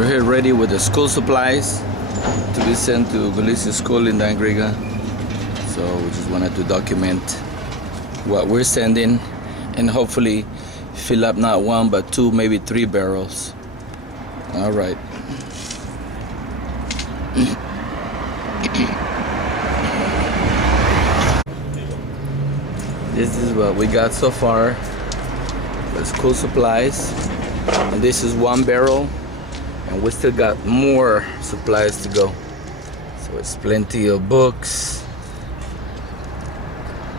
We're here ready with the school supplies to be sent to Gulisi school in Dangriga. So we just wanted to document what we're sending and hopefully fill up not one but two, maybe three barrels. All right. This is what we got so far. The school supplies. And this is one barrel. And we still got more supplies to go. So it's plenty of books,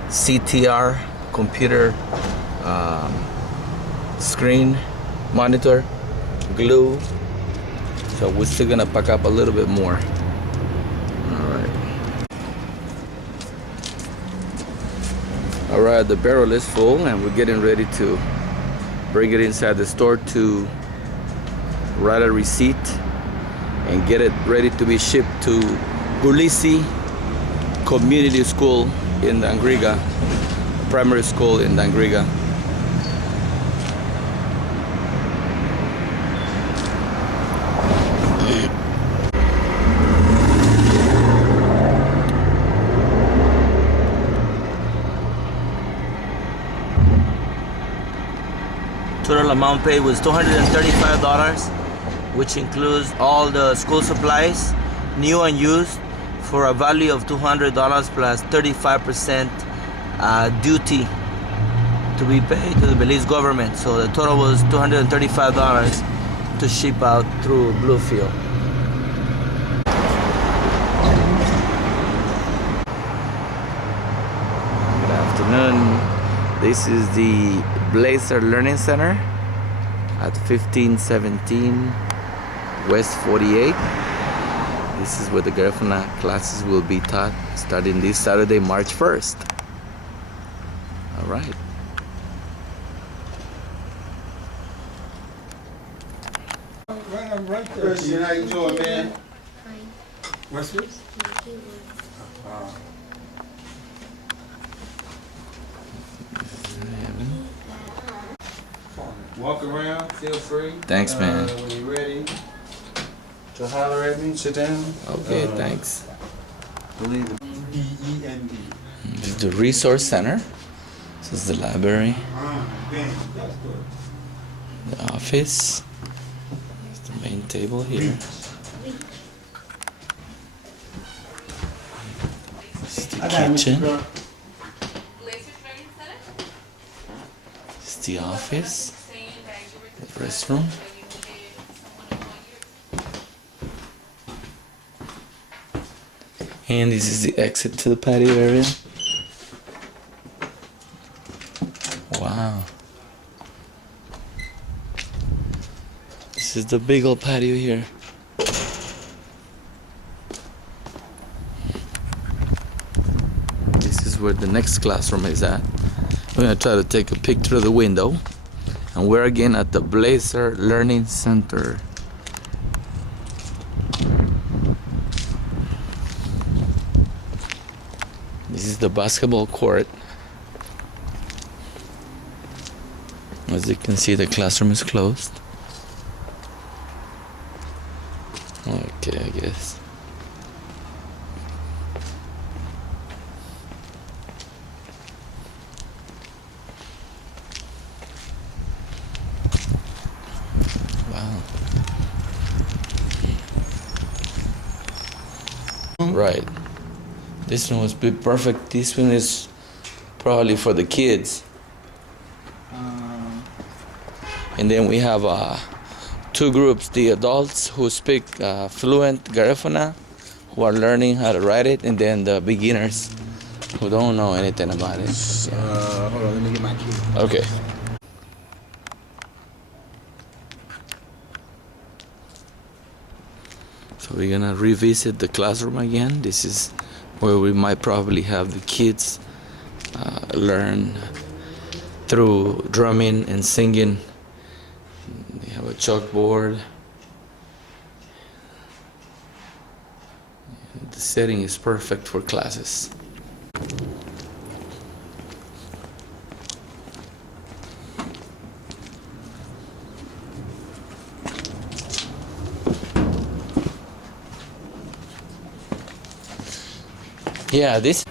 CTR, computer, screen, monitor, glue. So we're still gonna pack up a little bit more. Alright, the barrel is full and we're getting ready to bring it inside the store to write a receipt and get it ready to be shipped to Gulisi Community School in Dangriga, primary school in Dangriga. Total amount paid was $235, which includes all the school supplies, new and used, for a value of $200 plus 35% duty to be paid to the Belize government. So the total was $235 to ship out through Bluefield. Good afternoon. This is the Blazer Learning Center at 1517 West 48. This is where the Garifuna classes will be taught starting this Saturday, March 1st. All right. Right there. Christian, how you doing, man? Fine. What's this? Walk around, feel free. Thanks, man. When you're ready to holler at me, sit down. Okay, thanks. Believe it. B-E-N-D. This is the resource center. This is the library. That's good. The office. It's the main table here. It's the kitchen. It's the office. The restroom. And this is the exit to the patio area. Wow. This is the big old patio here. This is where the next classroom is at. We're gonna try to take a picture of the window. And we're again at the Blazer Learning Center. This is the basketball court. As you can see, the classroom is closed. Okay, I guess. Wow. Right. This one was perfect. This one is probably for the kids. And then we have two groups, the adults who speak fluent Garifuna, who are learning how to write it, and then the beginners who don't know anything about it. Hold on, let me get my key. Okay. So we're gonna revisit the classroom again. This is where we might probably have the kids learn through drumming and singing. They have a chalkboard. The setting is perfect for classes. Yeah, this.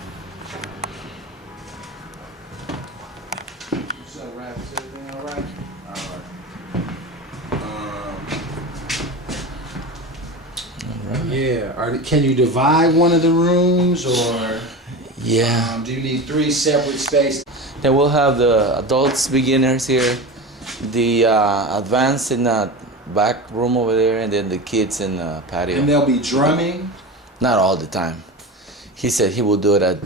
Yeah. Can you divide one of the rooms, or Yeah. do you need 3 separate spaces? Then we'll have the adults, beginners here, the advanced in the back room over there, and then the kids in the patio. And they'll be drumming? Not all the time. He said he will do it at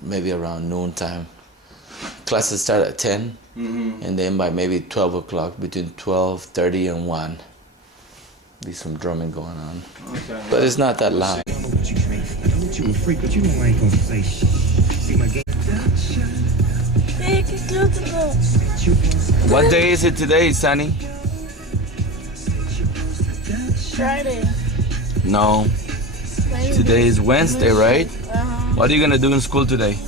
maybe around noon time. Classes start at 10, and then by maybe 12 o'clock, between 12:30 and 1, be some drumming going on. Okay. But it's not that loud. I know you a freak, but you know I ain't gonna say shit. See my game. What day is it today, Sonny? Friday. No, today is Wednesday, right? What are you gonna do in school today?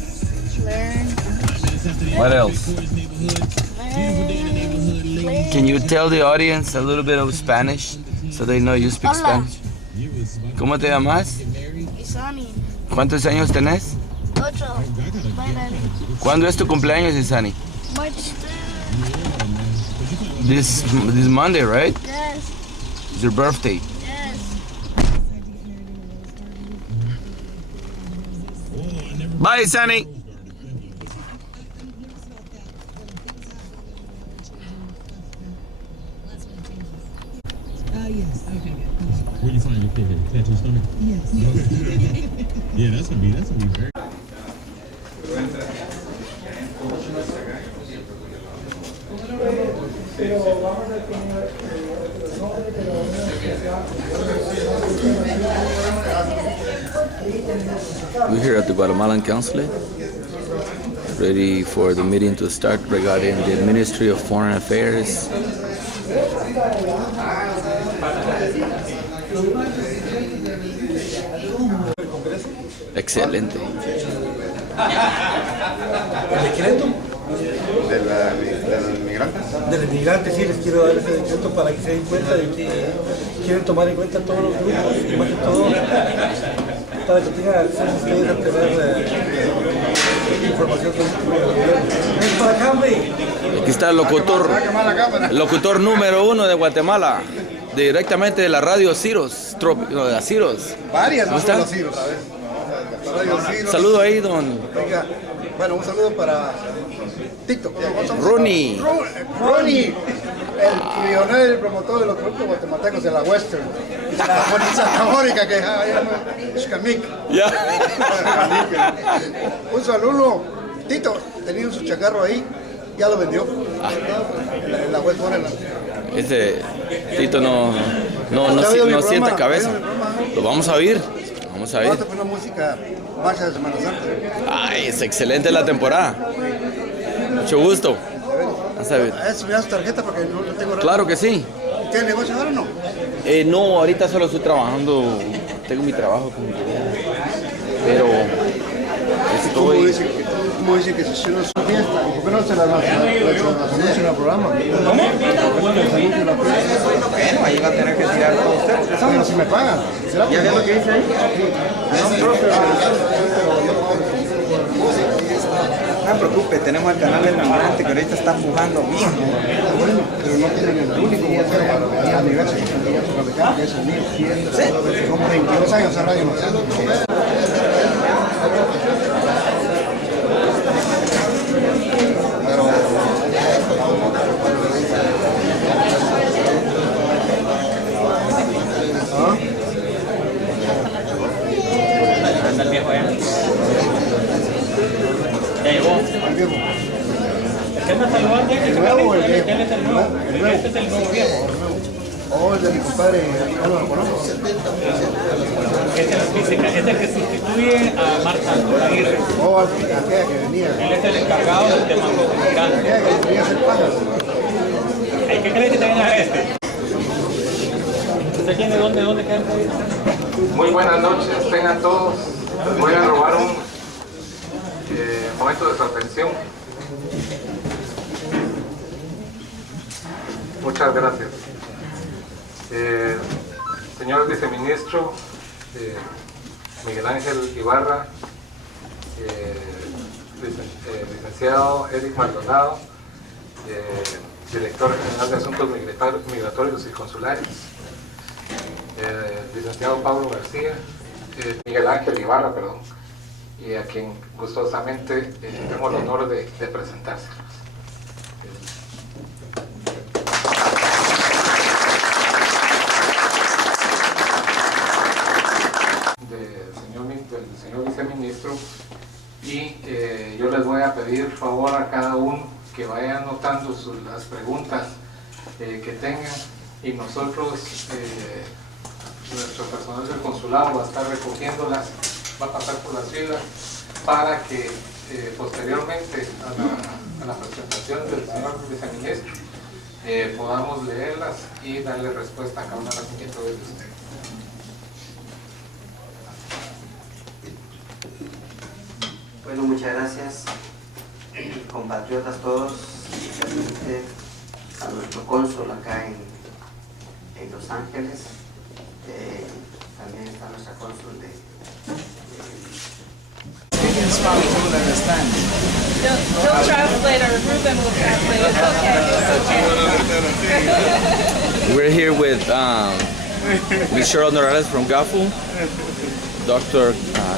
Learn. What else? Learn. Can you tell the audience a little bit of Spanish so they know you speak Hola. Spanish? ¿Cómo te llamas? Isani. ¿Cuántos años tenés? 8. ¿Cuándo es tu cumpleaños, Isani? March 3rd. This Monday, right? Yes. It's your birthday. Yes. Bye, Isani. Yes. Okay. Where you find your kid? Tattoo stomach? Yes. Yeah, that's gonna be very. We're here at the Guatemalan Consulate, ready for the meeting to start regarding the Ministry of Foreign Affairs. Excelente. ¿El decreto? ¿De los inmigrantes? Del inmigrante, sí, les quiero dar ese decreto para que se den cuenta de que quieren tomar en cuenta todos los grupos, y más que todo para que tengan acceso ustedes a tener información del gobierno. ¡Ven para acá, hombre! Aquí está el locutor número 1 de Guatemala, directamente de la radio Ciros, de la Ciros. Varias, ¿Cómo no solo está? Ciros, ¿sabes? La radio Ciros. Saludo ahí, don Oiga, bueno, un saludo para TikTok. Ronnie. Ronnie, el pionero y promotor de los productos guatemaltecos de la Western. Santa Mónica, que es Camic. Ya. Un saludo. Tito, tenía su chacarro ahí, ya lo vendió. En la Western. Ese Tito no sienta cabeza. Lo vamos a oír. Vamos a ver. Vamos a poner música marcha de Semana Santa. Ay, es excelente la temporada. Mucho gusto. Vamos a ver. Si me das tu tarjeta porque no tengo. Claro que sí. ¿Tienes negocio ahora o no? No, ahorita solo estoy trabajando. Tengo mi trabajo como pero estoy. ¿Cómo dice que se hicieron su fiesta? ¿Y por qué no se las anuncian en el programa? ¿Cómo? Bueno, ahí va a tener que tirar todo usted. Pero si me pagan. ¿Ya ves lo que dice ahí? No se preocupe, tenemos el canal del migrante que ahorita está pujando bien. Bueno, pero no tienen el público a nivel centroamericano, que es el mío. Sí. Como 22 años a radio. Anda el viejo ya. Ya llegó. ¿Qué me saludando? ¿El nuevo o el viejo? ¿Quién es el nuevo? El nuevo. Este es el nuevo viejo. Oh, el de mi compadre, no lo conozco. Este es el que sustituye a Marta Aguirre. Oh, aquella que venía. Él es el encargado del tema mexicano. Aquella que venía a hacer pajas. ¿Qué crees que tenga este? ¿Usted tiene dónde queda? Muy buenas noches, tengan todos. Voy a robar un momento de su atención. Muchas gracias. Señor viceministro Miguel Ángel Ibarra, licenciado Eric Maldonado, director general de Asuntos Migratorios y Consulares, licenciado Pablo García, Miguel Ángel Ibarra, perdón, y a quien gustosamente tengo el honor de presentárselos. Del señor viceministro, y yo les voy a pedir favor a cada uno que vaya anotando las preguntas que tengan, y nosotros, nuestro personal del consulado va a estar recogiéndolas, va a pasar por las filas para que posteriormente a la presentación del señor viceministro podamos leerlas y darle respuesta a cada una de las inquietudes de ustedes. Bueno, muchas gracias, compatriotas todos, especialmente a nuestro cónsul acá en Los Ángeles. También está nuestra cónsul de Speaking Spanish, you will understand. He'll translate, or Ruben will translate. It's okay. We're here with Ms. Cheryl Morales from GAHFU, Dr.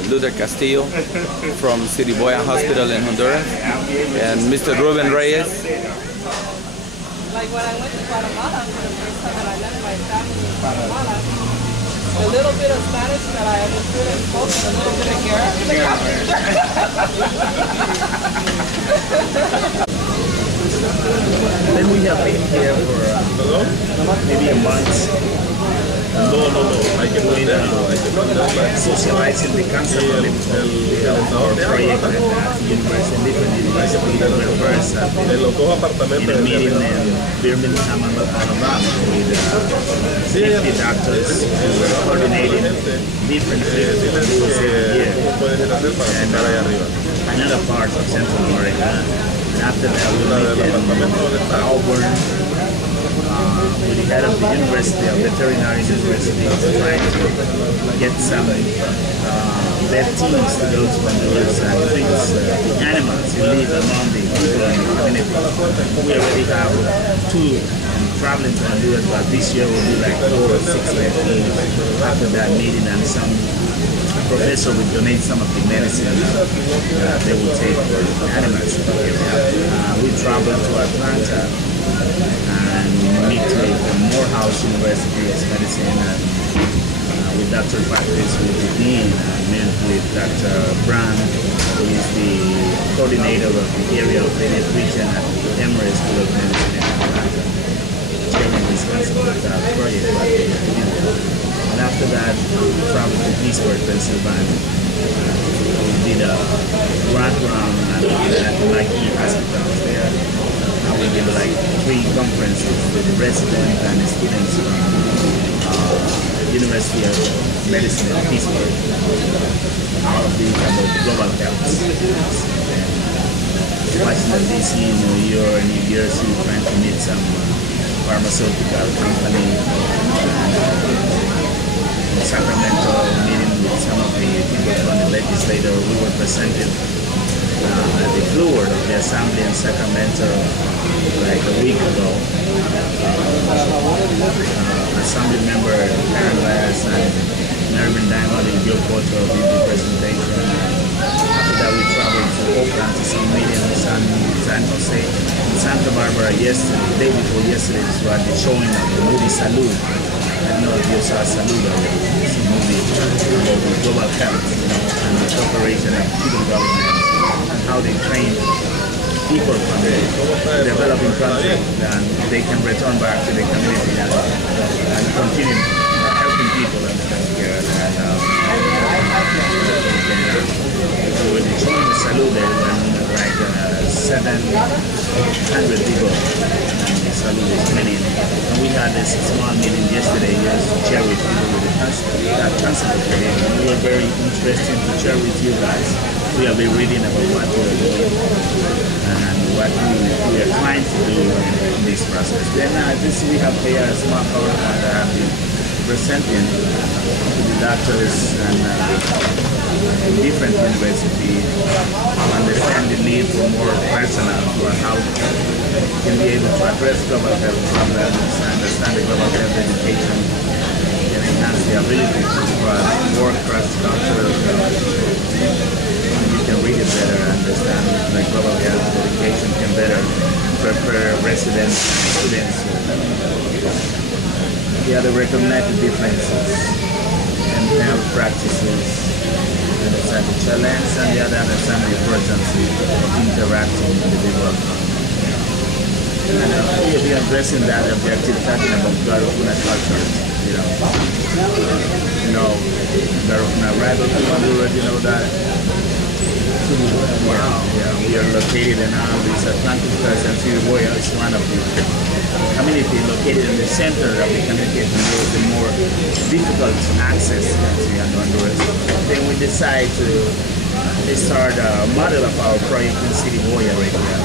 Luther Castil from City Boyan Hospital in Honduras, and Mr. Ruben Reyes. Like when I went to Guatemala for the first time and I left my family in Guatemala, the little bit of Spanish that I understood and spoke, and a little bit of Garifuna. Then we have been here for maybe a month. No, hay que Socializing the concept of our project at the university, different universities. We were first in a meeting in Birmingham, Alabama, with 50 doctors who were coordinating different things here. And another part of Central America. And after that, we met in Auburn, with the head of the University, of Veterinary University, trying to get some vet teams to go to Honduras and treat the animals who live among the people in the community. We already have 2 traveling to Honduras, but this year will be like 4 or 6 vet teams after that meeting, and some professor will donate some of the medicine they will take for animals. We traveled to Atlanta and meet with Morehouse University of Medicine with Dr. Patrice, with the dean, and met with Dr. Brown, who is the coordinator of the area of pediatrician at the Emory School of Medicine in Atlanta, sharing this concept of that project. And after that, we traveled to Pittsburgh, Pennsylvania. We did a grand round and we did at the Mikey hospitals there. And we did like 3 conferences with the residents and the students from the University of Medicine in Pittsburgh. All of these about global health. Washington DC, New York, New Jersey, trying to meet some pharmaceutical company. Sacramento, meeting with some of the people from the legislature. We were presented at the floor of the assembly in Sacramento like a week ago. Assembly member Karen Last and Mervyn Diamond and Joe Porto did the presentation. After that, we traveled to Oakland to some meeting in San Jose, in Santa Barbara yesterday, the day before yesterday, to at the showing of the movie Salud. I don't know if you saw Salud already. It's a movie about the global health and the cooperation of human government and how they train people from the developing countries and they can return back to the community and continue helping people in the healthcare. And when they joined the Salud, there were like 700 people. Salud is many. And we had this small meeting yesterday just to share with people with the Castil. We were very interested to share with you guys. We have been reading about what we are doing and what we are trying to do in this process. Then we have here a small power plant that have been presenting to the doctors and different universities, understand the need for more personnel for how can be able to address global health problems, understand the global health education, and enhance the ability to work cross-cultural. You can read it better, understand the global health education can better prepare residents and students. The other recognized differences in health practices, understand the challenge, and the other understand the importance of interacting with individuals. And we'll be addressing that objective, talking about Garifuna culture. Garifuna right up to Honduras, you know that. Yeah, we are located in this Atlantic Coast, and Siriboya is one of the communities located in the center of the community, the more difficult to access country in Honduras. Then we decide to start a model of our project in Siriboya right here.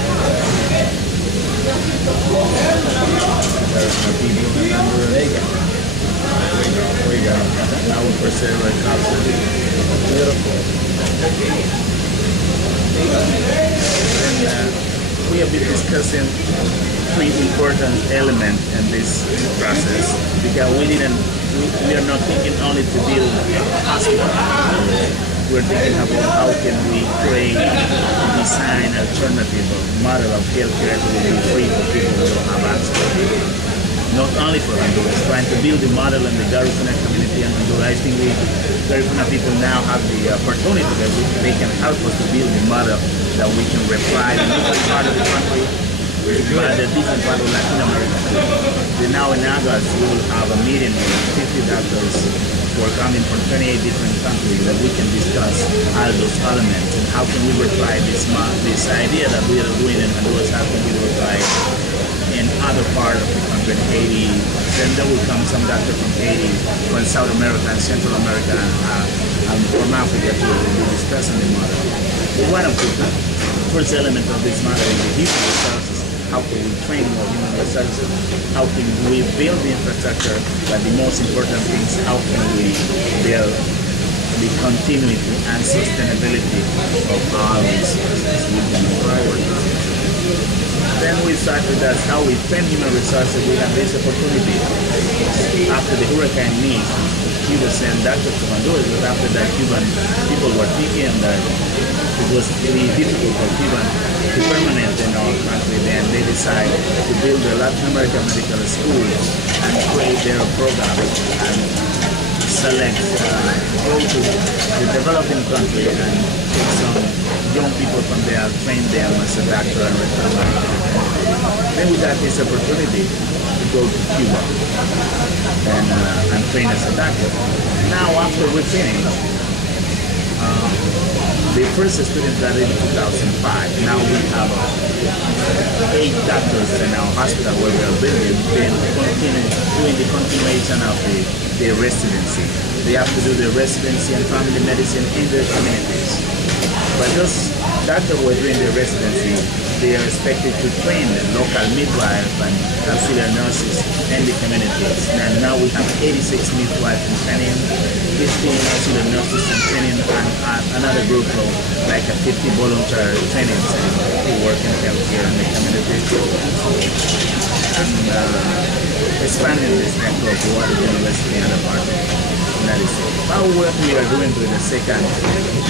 There's my people in Honduras. We go. Now we preserve our culture. Beautiful. And we have been discussing three important elements in this process, because we are not thinking only to build a hospital. We're thinking about how can we create and design alternative model of healthcare that will be free for people who don't have access. Not only for Honduras, trying to build the model in the Garifuna community in Honduras. I think Garifuna people now have the opportunity that they can help us to build the model that we can reply in different part of the country, but the different part of Latin America. Then now in August, we will have a meeting with 50 doctors who are coming from 28 different countries that we can discuss all those elements and how can we reply this idea that we are doing in Honduras, how can we reply in other part of the country, in Haiti. Then there will come some doctors from Haiti, from South America and Central America, and from Africa to be discussing the model. One of the first elements of this model is the human resources. How can we train more human resources? How can we build the infrastructure? But the most important thing is how can we build the continuity and sustainability of our resources within our Then we start with that, how we train human resources. We have this opportunity. After the hurricane Nice, Cuba sent doctors to Honduras, but after that Cuban people were thinking that it was really difficult for Cuban to permanent in our country. Then they decided to build a Latin American medical school and create their program and select, go to the developing country and take some young people from there, train them as a doctor and return back. Then we got this opportunity to go to Cuba and train as a doctor. Now after we finish, the first student got in 2005. Now we have 8 doctors in our hospital where we are building, then doing the continuation of the residency. They have to do the residency and family medicine in their communities. But those doctors who are doing the residency, they are expected to train the local midwives and auxiliary nurses in the communities. And now we have 86 midwives in training, 15 auxiliary nurses in training, and another group of like a 50 voluntary training who work in healthcare in the community. And expanding this network to other universities and other parts of the United States. How we are doing with the second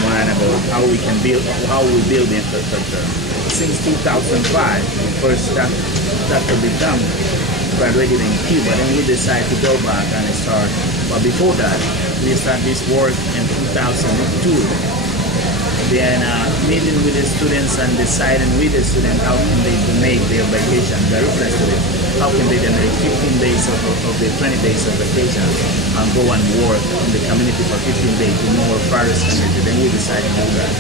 one about how we build the infrastructure. Since 2005, the first doctor become graduated in Cuba, then we decided to go back and start. But before that, we started this work in 2002. Then meeting with the students and deciding with the students how can they donate their vacation, Garifuna students, how can they donate 15 days of their 20 days of vacation and go and work in the community for 15 days to more forest community. Then we decided to do that.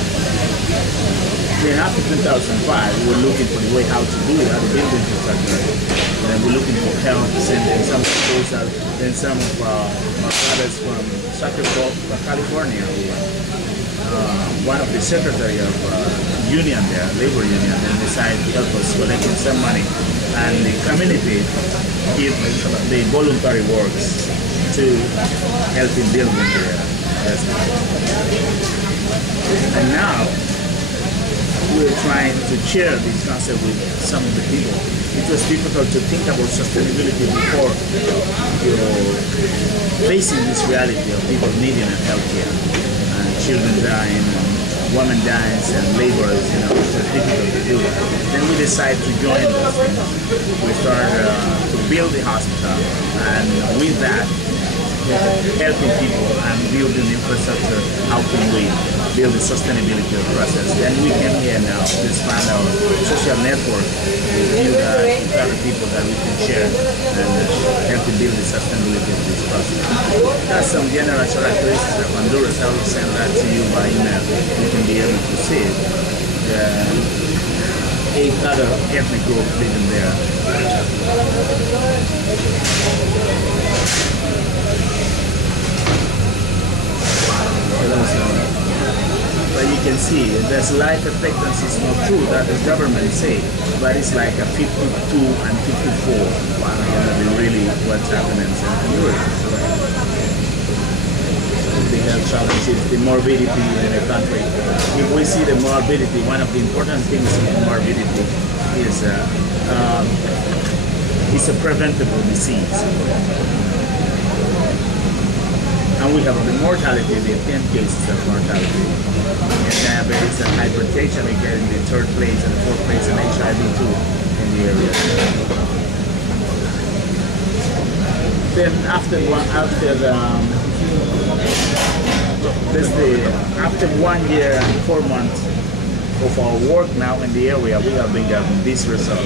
Then after 2005, we were looking for the way how to do it, how to build infrastructure. And then we're looking for help, sending some proposals. Then some of my brothers from Sacramento, California, one of the secretary of union there, labor union, and decided to help us collecting some money. And the community give the voluntary works to help in building the restaurant. And now we're trying to share this concept with some of the people. It was difficult to think about sustainability before you're facing this reality of people needing healthcare, children dying, women dying, and laborers. It was difficult to do that. Then we decided to join those things. We started to build the hospital, and with that, helping people and building infrastructure. How can we build the sustainability of the process? Then we came here now to expand our social network with other people that we can share and help to build the sustainability of this process. That's some general characteristics of Honduras. I will send that to you by email. You can be able to see it. 8 other ethnic groups living there. But you can see there's life expectancy is not true that the government say, but it's like a 52 and 54. Really what's happening in Honduras. The health challenges, the morbidity in the country. If we see the morbidity, one of the important things in morbidity is it's a preventable disease. And we have the mortality, the 10 cases of mortality. And diabetes and hypertension, we get in the 3rd place and the 4th place, and HIV too in the area. Then after 1 year and 4 months of our work now in the area, we have been getting this result.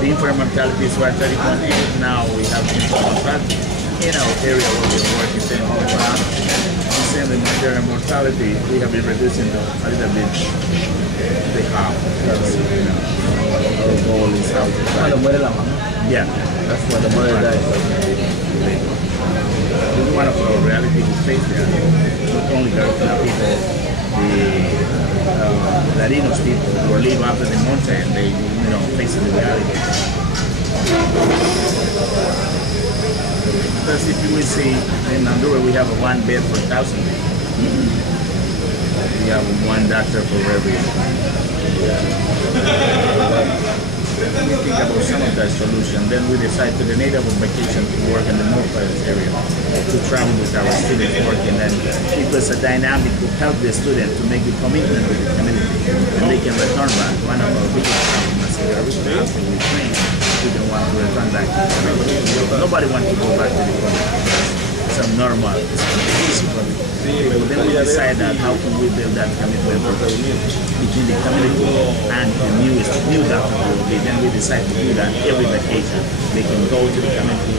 The infant mortality is 30.8. Now we have infant mortality in our area where we work in San Juan. And the maternal mortality, we have been reducing a little bit the half. Because, our goal is how to try. Yeah, that's what the mother dies. This is one of our reality we face there. Not only Garifuna people, the Latinos people who live after the mountain, they facing the reality. Because if you will see in Honduras, we have a 1 bed for 1,000 people. We have 1 doctor for every. We think about some of that solution. Then we decide to donate our vacation to work in the Northwest area, to travel with our students working. And it was a dynamic to help the student to make the commitment with the community, and they can return back. One of our biggest problems is after we train, we don't want to return back to the community. Nobody wants to go back to the community. Some normal. Then we decide that how can we build that commitment between the community and the new doctor group. Then we decide to do that every vacation. They can go to the community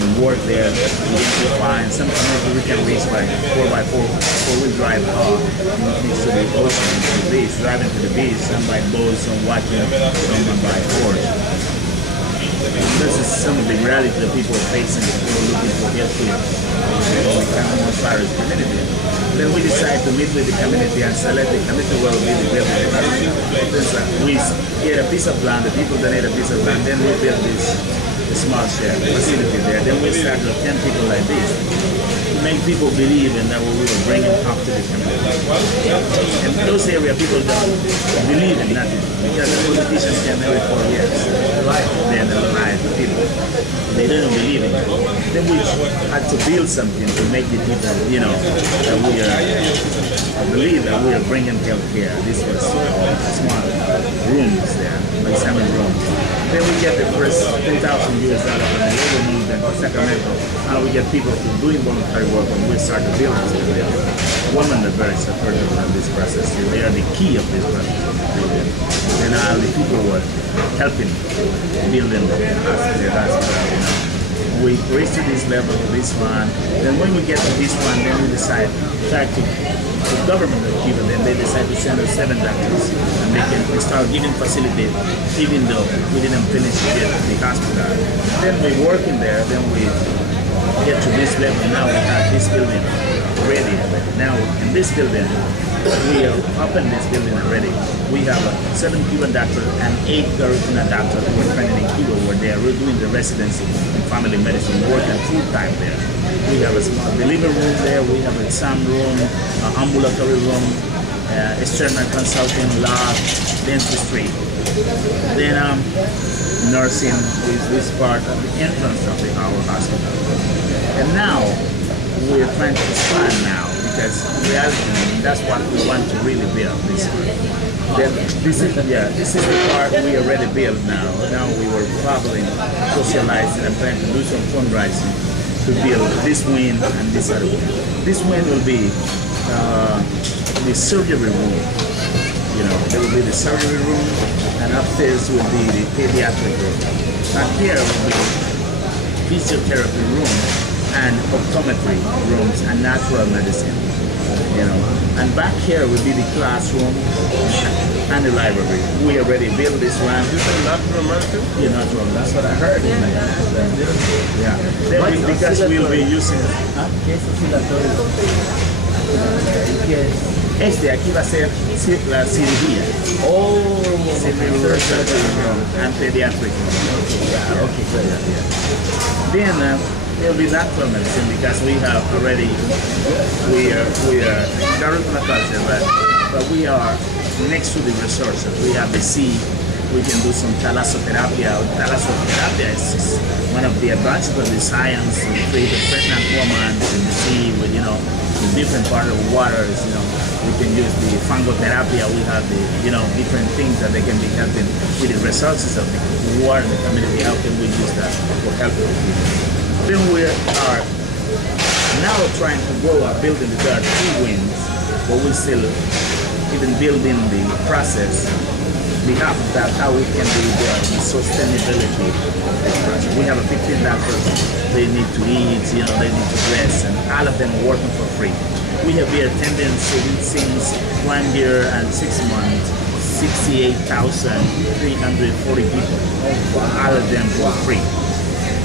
and work there, identify, and some community we can reach by 4x4, 4-wheel drive next to the ocean, to the beach, driving to the beach, some by boats, some walking, some by horse. This is some of the reality that people are facing if they're looking for healthcare. We come as far as community. Then we decide to meet with the community and select the community will be the building. We get a piece of land, the people donate a piece of land, then we build this small share facility there. Then we start with 10 people like this. Make people believe in that we will bring it up to the community. And in those areas, people don't believe in nothing because the politicians can every 4 years. They're alive people. They don't believe in it. Then we had to build something to make the people, that we believe that we are bringing healthcare. This was small rooms there, like 7 rooms. Then we get the first $10,000 from the labor movement for Sacramento, and we get people doing voluntary work when we start the buildings. Women are very supportive of this process. They are the key of this process. And all the people were helping building the hospital. We raise to this level, this one. Then when we get to this one, then we decide to the government will give it, then they decide to send us 7 doctors, and they can start giving facility, even though we didn't finish yet the hospital. Then we work in there, then we get to this level. Now we have this building ready. Now in this building, we are open this building already. We have 7 Cuban doctors and 8 Garifuna doctors who are training in Cuba, where they are doing the residency in family medicine, working full time there. We have the living room there. We have an exam room, ambulatory room, external consulting lab, dentistry. Then nursing is this part of the entrance of our hospital. And now we're trying to expand now because in reality that's what we want to really build. Then this is the part we already built now. Now we were traveling, socializing, and trying to do some fundraising to build this wing and this other wing. This wing will be the surgery room. You know, there will be the surgery room, and upstairs will be the pediatric room. And here will be physiotherapy room and optometry rooms and natural medicine. You know, and back here will be the classroom and the library. We already built this one. Is this a natural medicine? Yeah, natural. That's what I heard. Yeah. Then because we'll be using. Aquí va a ser la cirugía. Oh, and pediatric. Yeah, okay, good. Yeah. Then it will be natural medicine because we have already, we are Garifuna culture, but we are next to the resources. We have the sea. We can do some thalassoterapia. Thalassoterapia is one of the advantages of the science to create a pregnant woman in the sea with, you know, in different part of the waters, you know. We can use the fungotherapia. We have the, you know, different things that they can be helping with the resources of the water in the community. How can we use that for helping people? Then we are now trying to grow a building. There are 2 wings, but we're still even building the process. We have that how we can do the sustainability of this project. We have 15 doctors. They need to eat, you know, they need to dress, and all of them are working for free. We have the attendance since 1 year and 6 months, 68,340 people. All of them for free.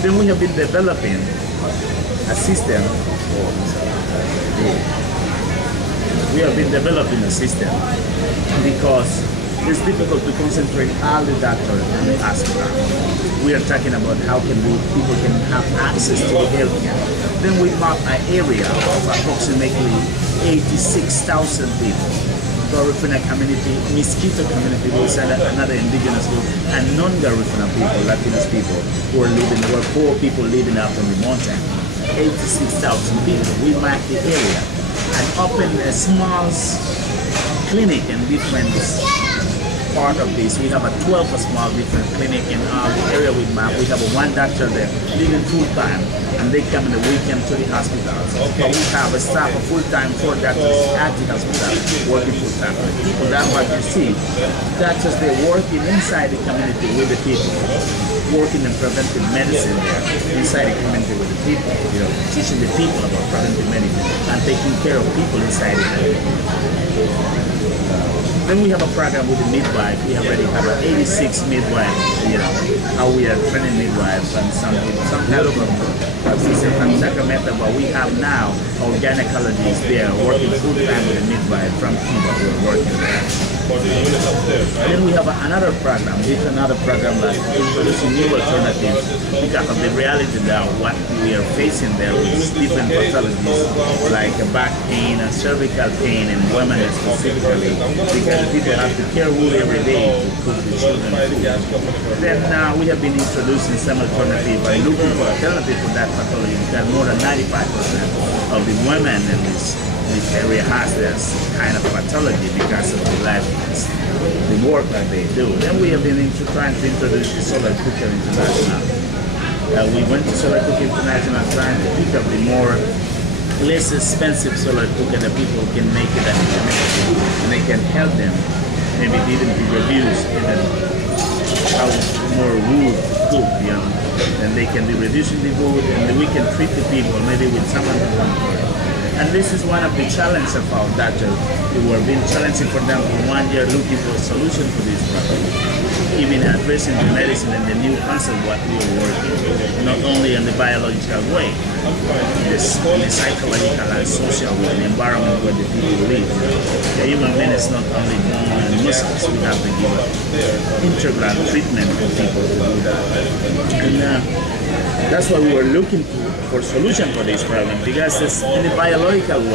Then we have been developing a system. We have been developing a system because it's difficult to concentrate all the doctors in the hospital. We are talking about how can people can have access to the healthcare. Then we map an area of approximately 86,000 people. Garifuna community, Mosquito community, was another indigenous group, and non-Garifuna people, Latinos people, who are poor people living out on the mountain. 86,000 people. We map the area and open a small clinic in different part of this. We have a 12 small different clinic in our area we map. We have 1 doctor there living full time, and they come in the weekend to the hospitals. Okay. But we have a staff of full time 4 doctors at the hospital working full time. People, that's what you see. Doctors, they're working inside the community with the people, working in preventive medicine there, inside the community with the people, you know, teaching the people about preventive medicine and taking care of people inside the community. Then we have a program with the midwife. We already have 86 midwives, you know, how we are training midwives and some help from Sacramento, but we have now our gynecologists there working full time with the midwife from Cuba who are working there. Then we have another program, that introducing new alternatives because of the reality that what we are facing there is different pathologies like back pain and cervical pain and women specifically, because people have to care wool every day to cook the children food. Then we have been introducing some alternatives by looking for alternatives for that pathology because more than 95% of the women in this area has this kind of pathology because of the work that they do. Then we have been trying to introduce the Solar Cooker International. We went to Solar Cooker International trying to pick up the less expensive solar cooker that people can make it at the community, and they can help them maybe even to reduce even how more wood to cook, you know, and they can be reducing the wood, and then we can treat the people maybe with some of the comfort. And this is one of the challenges of our doctors. We were being challenging for them for 1 year looking for a solution for this problem. Even addressing the medicine and the new concept what we were working, not only in the biological way, the psychological and social way, the environment where the people live. The human being is not only bone and muscles, we have to give integral treatment for people to do that. And That's why we were looking for solution for this problem, because it's in a biological way.